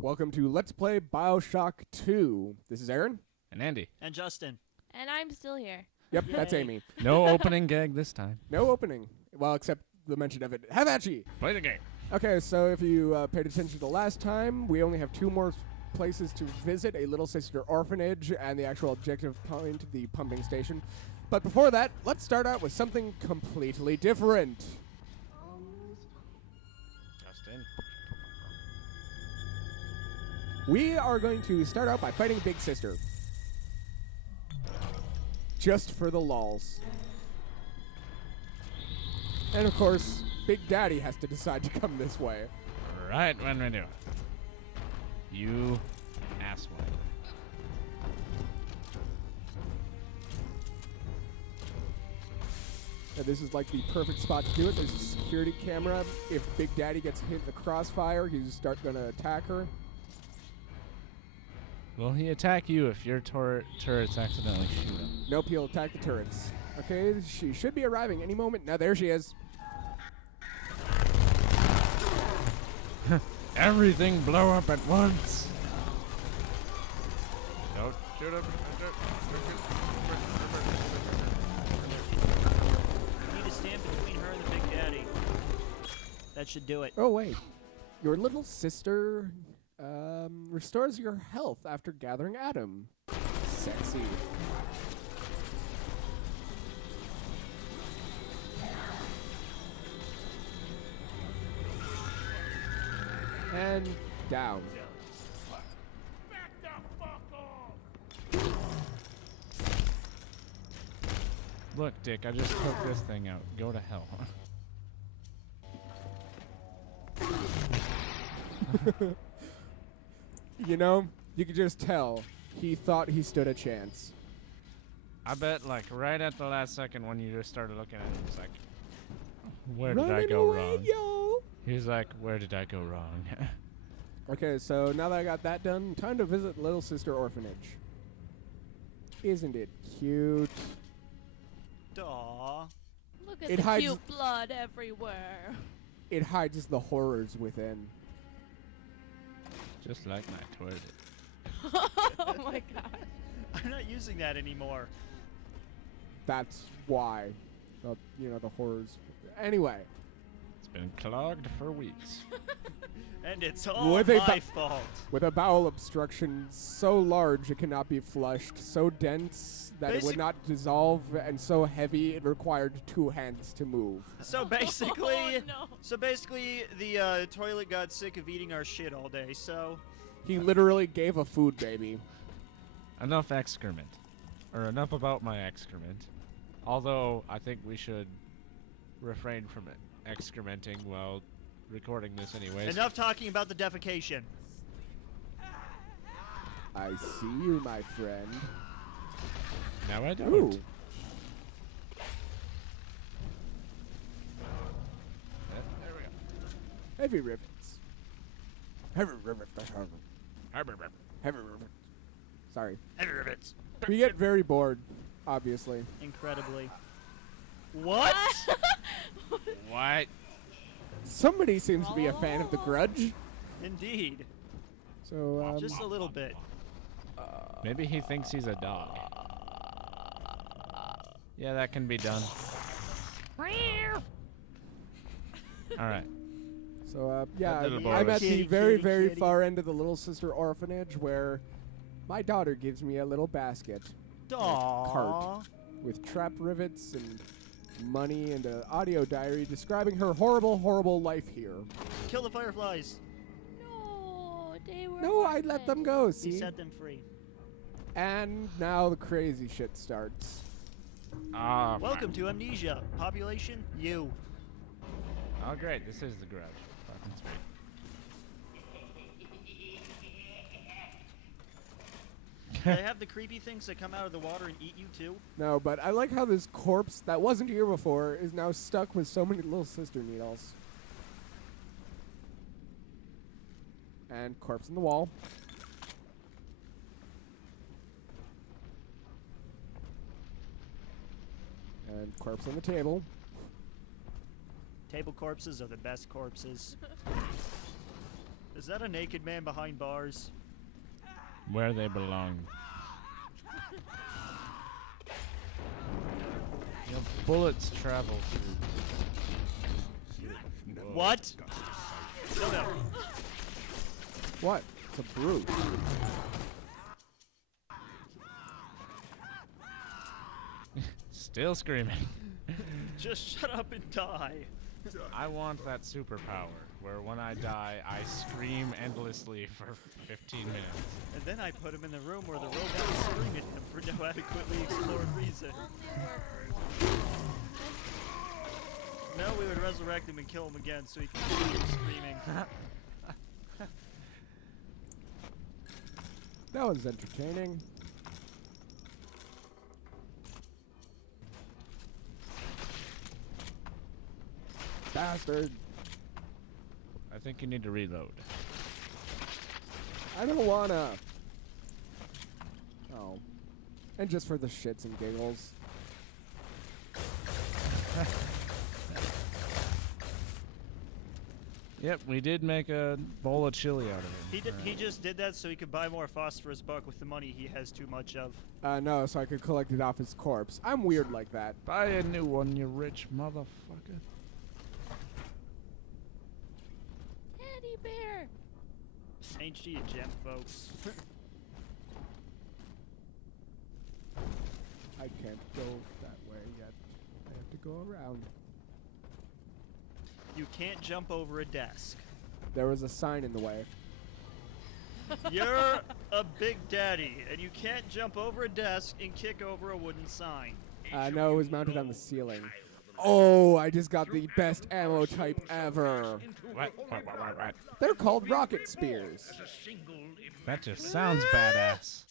Welcome to Let's Play BioShock 2. This is Aaron. And Andy. And Justin. And I'm still here. Yep, that's Amy. No opening gag this time. No opening. Well, except the mention of it. Have at ye! Play the game. Okay, so if you paid attention to last time, we only have two more places to visit, a Little Sister orphanage and the actual objective point, the pumping station. But before that, let's start out with something completely different. Justin. We are going to start out by fighting Big Sister. Just for the lulz. And of course, Big Daddy has to decide to come this way. Right when we do. You asshole. And this is like the perfect spot to do it. There's a security camera. If Big Daddy gets hit in the crossfire, he's gonna attack her. Will he attack you if your turrets accidentally shoot him? Nope, he'll attack the turrets. Okay, she should be arriving any moment. Now there she is. Everything blow up at once. Don't shoot him. You need to stand between her and the Big Daddy. That should do it. Oh wait, your little sister restores your health after gathering Atom. Sexy. And down. Back the fuck off! Look, Dick, I just took this thing out. Go to hell. You know, you could just tell he thought he stood a chance. I bet, like, right at the last second when you just started looking at it, he's like, where did I Running go away, wrong? yo! He's like, where did I go wrong? Okay, so now that I got that done, time to visit Little Sister Orphanage. Isn't it cute? Aww. Look at It the hides- cute blood everywhere. It hides the horrors within. Just like my toilet. Oh my god. I'm not using that anymore. That's why. You know, the horrors. Anyway. It's been clogged for weeks. And it's all With a my fault. With a bowel obstruction so large it cannot be flushed, so dense that it would not dissolve, and so heavy it required two hands to move. So basically, Oh, no. the toilet got sick of eating our shit all day, so... He literally gave a food baby. Enough excrement. Or enough about my excrement. Although, I think we should refrain from excrementing while recording this anyways. Enough talking about the defecation. I see you, my friend. Now I don't. Ooh. There we go. Heavy rivets. Heavy rivets. Heavy rivets. Sorry. Heavy rivets. We get very bored, obviously. Incredibly. What? What? Somebody seems to be a fan of The Grudge. Indeed. So, Just a little bit. Maybe he thinks he's a dog. Yeah, that can be done. Alright. So, yeah, That little boy I'm was- at the Kitty, very, kitty, very kitty. far end of the Little Sister Orphanage where my daughter gives me a little basket Aww. cart with trap rivets and money and an audio diary describing her horrible, horrible life here. Kill the fireflies. No, they were. No, I let them go, He see? set them free. And now the crazy shit starts. Ah, Welcome to Amnesia. Population, you. Oh, great. This is the garage. Fucking sweet. They have the creepy things that come out of the water and eat you too. No, but I like how this corpse that wasn't here before is now stuck with so many Little Sister needles. And corpse in the wall. And corpse on the table. Table corpses are the best corpses. Is that a naked man behind bars? Where they belong. You know, bullets travel through. Whoa. What? No. What? It's a brute. Still screaming. Just shut up and die. I want that superpower where when I die, I scream endlessly for 15 minutes. And then I put him in the room where the robot is screaming at him for no adequately explored reason. No, we would resurrect him and kill him again so he can keep screaming. That was entertaining. Bastard. I think you need to reload. I don't wanna. Oh. And just for the shits and giggles. Yep, we did make a bowl of chili out of him. He just did that so he could buy more phosphorus buck with the money he has too much of. No, so I could collect it off his corpse. I'm weird like that. Buy a new one, you rich motherfucker. Teddy bear. Ain't she a gem, folks? I can't go that way yet. I have to go around. You can't jump over a desk. There was a sign in the way. You're a big daddy, and you can't jump over a desk and kick over a wooden sign. No, it was mounted on the ceiling. Oh, I just got the best ammo type ever. What? They're called rocket spears. That just sounds badass.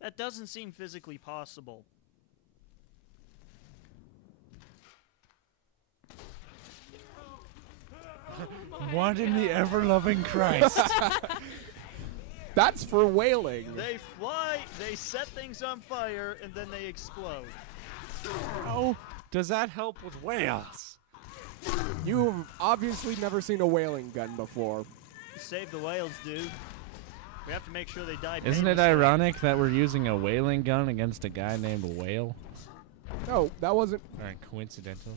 That doesn't seem physically possible. What in the ever-loving Christ? That's for whaling. They fly, they set things on fire, and then they explode. Oh, does that help with whales? You've obviously never seen a whaling gun before. Save the whales, dude. We have to make sure they die. Isn't it painlessly. ironic that we're using a whaling gun against a guy named Whale? No, that wasn't. Or coincidental?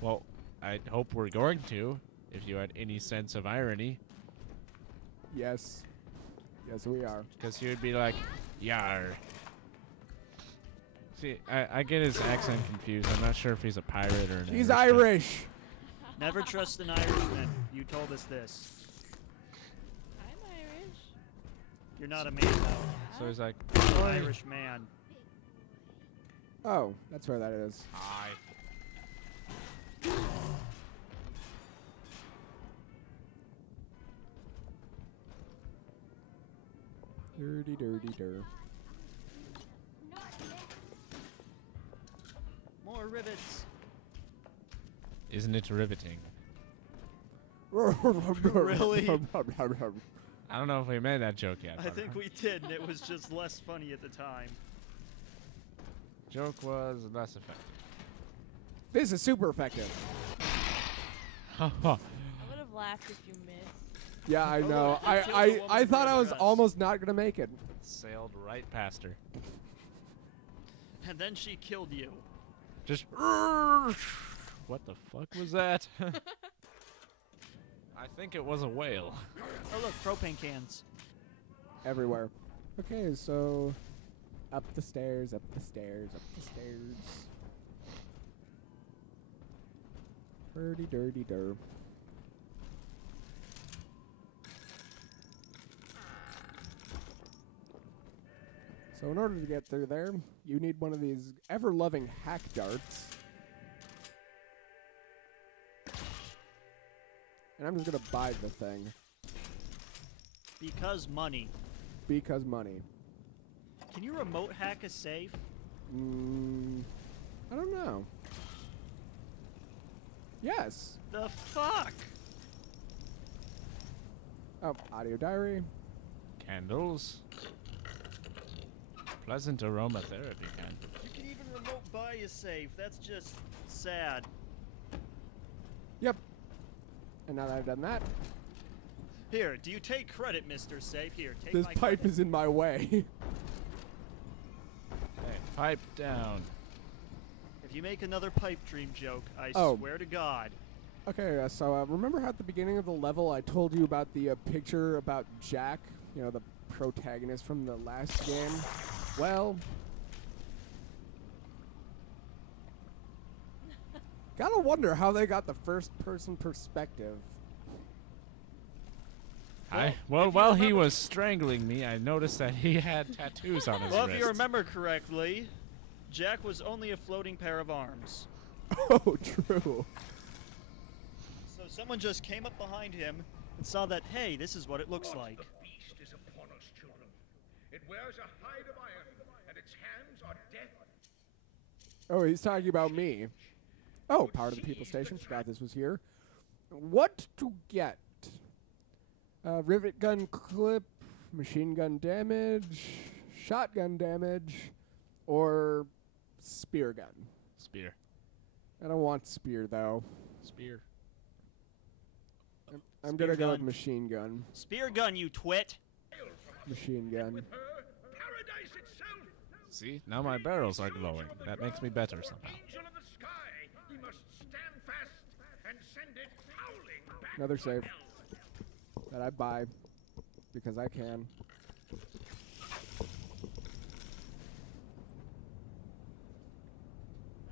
Well, I hope we're going to, if you had any sense of irony. Yes. Yes, we are. Because he would be like, yar. See, I get his accent confused. I'm not sure if he's a pirate or an He's Irishman. Irish. Never trust an Irishman. You told us this. I'm Irish. You're not a man, though. So he's like, You're an Irish man. Oh, that's where that is. hi. Dirty, dirty, dirt. More rivets. Isn't it riveting? Really? I don't know if we made that joke yet. I think we did, and it was just less funny at the time. Joke was less effective. This is super effective. I would have laughed if you missed. Yeah, I Oh, know. look, they killed the I woman thought I with was her dress. almost not gonna make it. Sailed right past her. And then she killed you. Just. What the fuck was that? I think it was a whale. Oh look, propane cans. Everywhere. Okay, so up the stairs, up the stairs, up the stairs. Dirty, dirty, dirt. So in order to get through there, you need one of these ever-loving hack darts. And I'm just gonna buy the thing. Because money. Because money. Can you remote hack a safe? I don't know. Yes. The fuck? Oh, audio diary. Candles. Pleasant aromatherapy candle. You can even remote buy a safe. That's just sad. Yep. And now that I've done that, Here, do you take credit, Mr. Safe? Here, take this my pipe credit. is in my way. Hey, pipe down. If you make another pipe dream joke, I Oh. swear to God. Okay, so remember how at the beginning of the level I told you about the picture about Jack, you know, the protagonist from the last game? Well, gotta wonder how they got the first-person perspective. Well, if you while he remember- was strangling me, I noticed that he had tattoos on his Well, wrist. if you remember correctly, Jack was only a floating pair of arms. Oh, true. So someone just came up behind him and saw that, hey, this is what it looks like. The beast is upon us, children. It wears a hide of iron, and its hands are death. Oh, he's talking about me. Oh, Power to the People Station. Forgot this was here. What to get? Rivet gun clip, machine gun damage, shotgun damage, or spear gun. Spear. I don't want spear, though. Spear. I'm gonna go with gun. machine gun. Spear gun, you twit! Machine gun. With her, paradise itself. See? Now my barrels are glowing. That makes me better somehow. Angel of the sky, we must stand fast and send it howling back. Another to save. hell. That I buy because I can.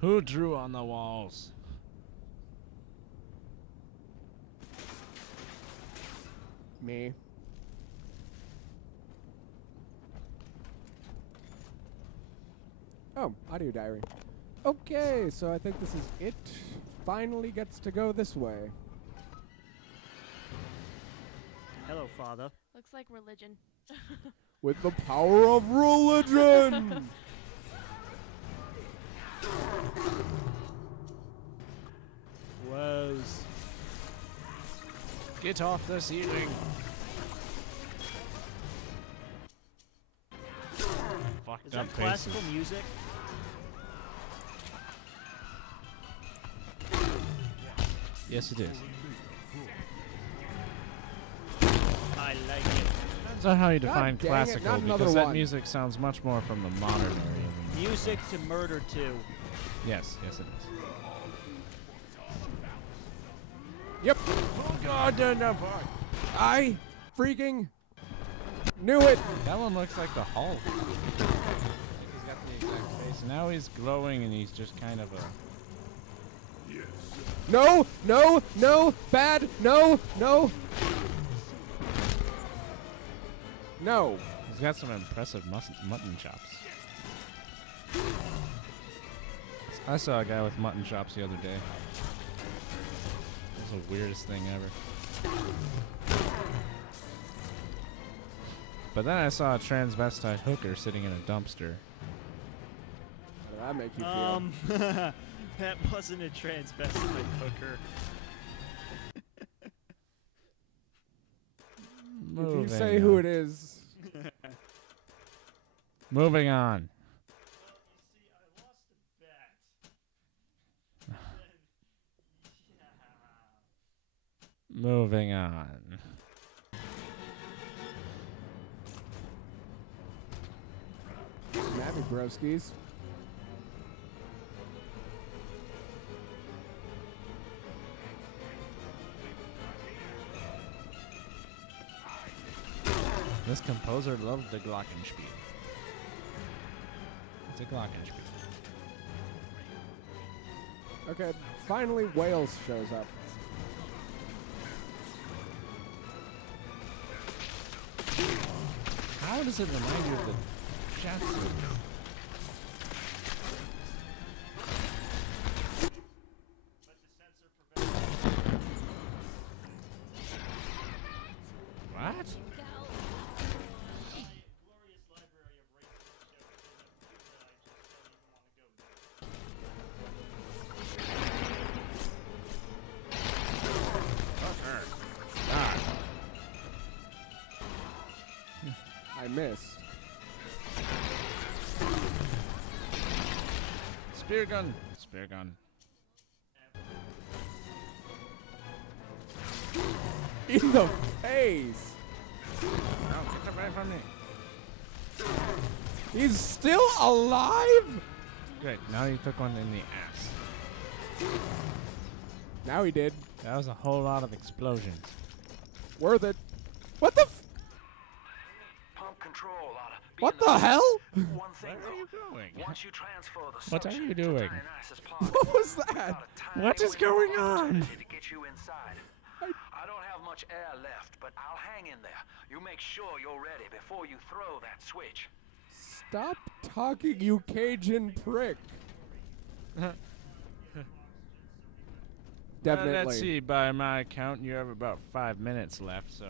Who drew on the walls? Me. Oh, audio diary. Okay, so I think this is it. Finally gets to go this way. Hello, Father. Looks like religion. With the power of religion! Woes. Get off the ceiling. Fucked Is up that classical faces. music? Yes, it is. I like it. Depends on how you define dang it, classical, not another because that one. music sounds much more from the modern area. Music to murder to. Yes, yes, it is. Yep. Oh God, no, fuck. I freaking knew it. That one looks like the Hulk. He's got the exact face. Now he's glowing and he's just kind of a. No, no, no, bad, no, no. No. He's got some impressive mutton chops. I saw a guy with mutton chops the other day. It was the weirdest thing ever. But then I saw a transvestite hooker sitting in a dumpster. How did that make you feel? That wasn't a transvestite hooker. If you say who it is, Moving on. See, I lost a bet. Moving on. Snappy broskies. This composer loved the Glockenspiel. It's a Glockenspiel. Okay, finally Wales shows up. How does it remind you of the Jackson? What? Glorious library of racist jokes in a computer that I just don't even want to go there. Ah. I missed. Spear gun. Spear gun. In the face. No, get away from me. He's still alive? Great, now you took one in the ass. Now he did. That was a whole lot of explosions. Worth it. What the Pump control oughta be What in the hell? One thing Where are you going? once you transfer the What are subject you to doing? Dionysus Park, What was we've that? got a tiny What is window of going on? opportunity to get you inside. I don't have much air left, but I'll hang in there. You make sure you're ready before you throw that switch. Stop talking, you Cajun prick. Definitely. Let's see, by my account, you have about 5 minutes left, so.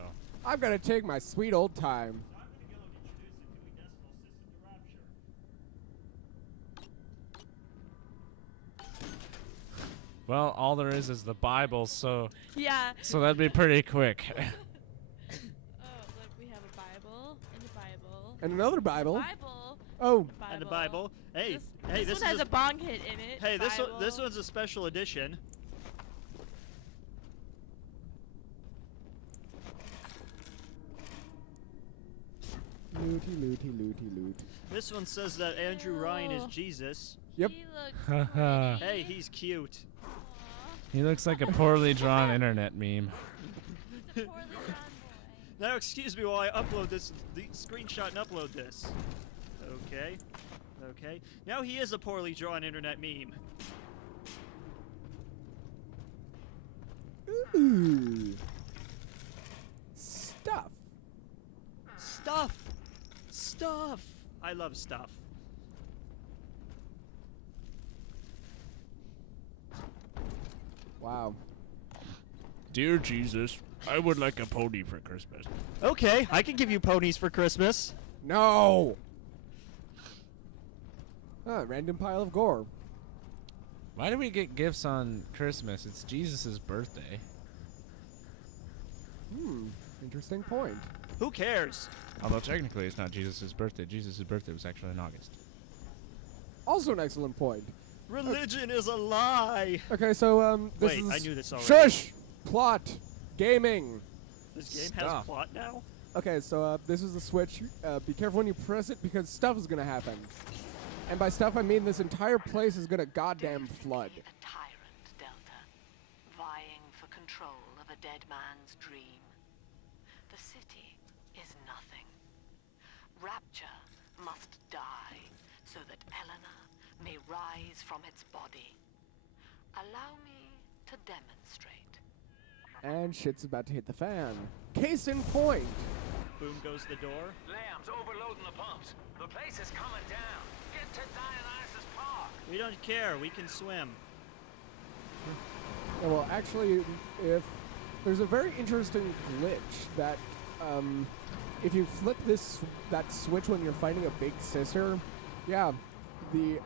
I'm gonna take my sweet old time. So I'm going to go introduce the Dewey Decimal System to Rapture. Well, all there is the Bible, so Yeah. that'd be pretty quick. Oh, look, we have a Bible and a Bible. And another Bible. Bible. Oh, Bible. And a Bible. Hey, This, this one has is a bong hit in it. hey, this Bible. one's a special edition. looty, looty, looty, loot. This one says that Andrew Ryan is Ew. Jesus. Yep. He looks Haha. pretty. Hey, he's cute. Aw. He looks like a poorly drawn internet meme. He's a poorly drawn boy. Now, excuse me while I upload this, the screenshot and upload this. Okay. Okay. Now he is a poorly drawn internet meme. Ooh. Stuff. Stuff! Stuff! I love stuff. Wow. Dear Jesus, I would like a pony for Christmas. Okay, I can give you ponies for Christmas. No. Random pile of gore. Why do we get gifts on Christmas? It's Jesus' birthday. Interesting point. Who cares? Although technically it's not Jesus' birthday. Jesus' birthday was actually in August. Also an excellent point. Religion is a lie. Okay, so this Wait, is I knew this already. Shush. Plot. Gaming. This game has Stuff. plot now? Okay, so this is the switch. Be careful when you press it because stuff is gonna happen. And by stuff I mean this entire place is gonna goddamn flood. A tyrant, Delta, vying for control of a dead man's dream. The city is nothing. Rapture must die so that Eleanor may rise from its body. Allow me to demonstrate. And shit's about to hit the fan. Case in point. Boom goes the door. Lamb's overloading the pumps. The place is coming down. Get to Dionysus Park. We don't care, we can swim. Yeah, well, actually, if there's a very interesting glitch that if you flip that switch when you're fighting a big sister, yeah, the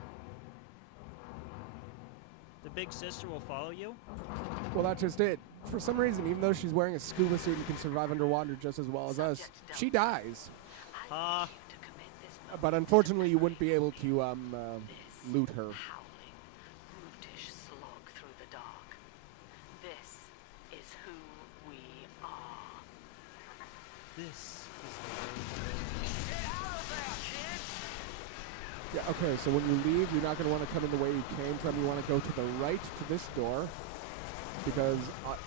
big sister will follow you? well, that's just it. For some reason, even though she's wearing a scuba suit and can survive underwater just as well as us, she dies. Ah. To commit this But unfortunately, you wouldn't be able to loot her. howling, brutish slog through the dark. This is who we are. This Yeah, okay, so when you leave, you're not going to want to come in the way you came from. You want to go to the right to this door, because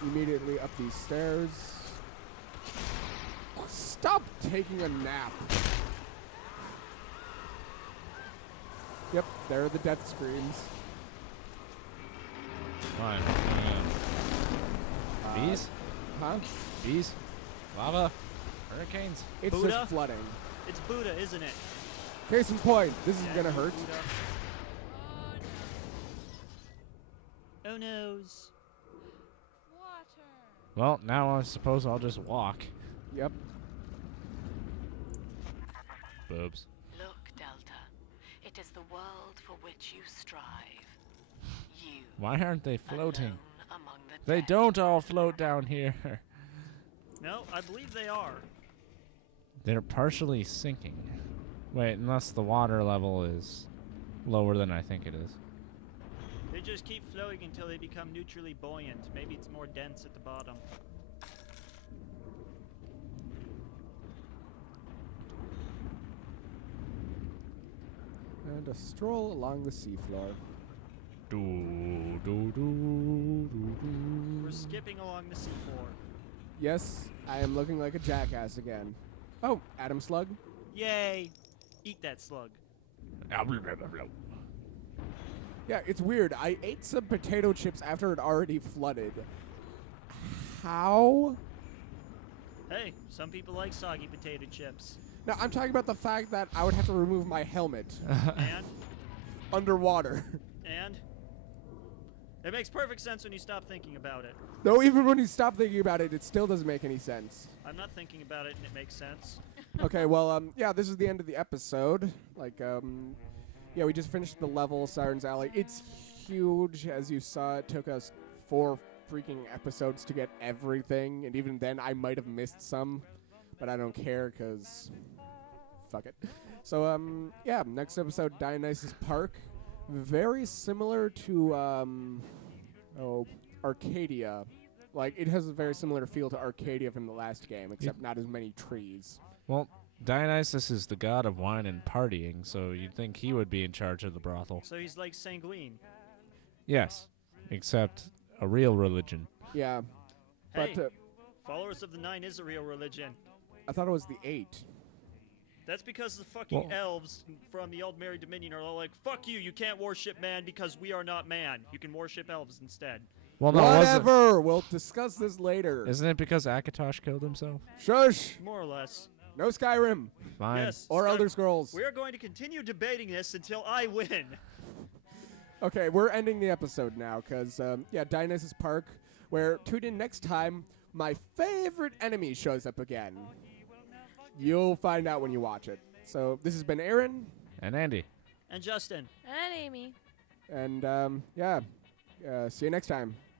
immediately up these stairs... Stop taking a nap! Yep, there are the death screams. Fine. Bees? Huh? Bees? Lava? Hurricanes? It's Buddha? just flooding. It's Buddha, isn't it? Case in point, this is Yeah, going to hurt. Buddha. Oh no. Oh noes. Water. Well, now I suppose I'll just walk. Yep. Boobs. Look, Delta. It is the world for which you strive. You. Why aren't they floating? alone among the They dead. don't all float down here. No, I believe they are. They're partially sinking. Wait, unless the water level is lower than I think it is. They just keep floating until they become neutrally buoyant. Maybe it's more dense at the bottom. a stroll along the seafloor. We're skipping along the seafloor. Yes, I am looking like a jackass again. Oh, Atom Slug. Yay! Eat that slug. Yeah, it's weird. I ate some potato chips after it already flooded. How? Hey, some people like soggy potato chips. No, I'm talking about the fact that I would have to remove my helmet And? underwater. And? It makes perfect sense when you stop thinking about it. No, even when you stop thinking about it, it still doesn't make any sense. I'm not thinking about it and it makes sense. Okay, well, yeah, this is the end of the episode. Yeah, we just finished the level, Siren's Alley. It's huge, as you saw. It took us 4 freaking episodes to get everything, and even then, I might have missed some, but I don't care, because fuck it. So, yeah, next episode, Dionysus Park. Very similar to, Arcadia. Like, it has a very similar feel to Arcadia from the last game, except not as many trees. Well, Dionysus is the god of wine and partying, so you'd think he would be in charge of the brothel. So he's like Sanguine. Yes, except a real religion. Yeah. Hey, But, followers of the 9 is a real religion. I thought it was the 8. That's because the fucking elves from the old Merry Dominion are all like, fuck you, you can't worship man because we are not man. You can worship elves instead. Well, no, Whatever! We'll discuss this later. Isn't it because Akatosh killed himself? Shush! More or less. No Skyrim. Fine. Yes. Or Elder Scrolls. We are going to continue debating this until I win. Okay, we're ending the episode now, because, yeah, Dionysus Park, where tune in next time, my favorite enemy shows up again. You'll find out when you watch it. So, this has been Aaron. And Andy. And Justin. And Amy. And, yeah, see you next time.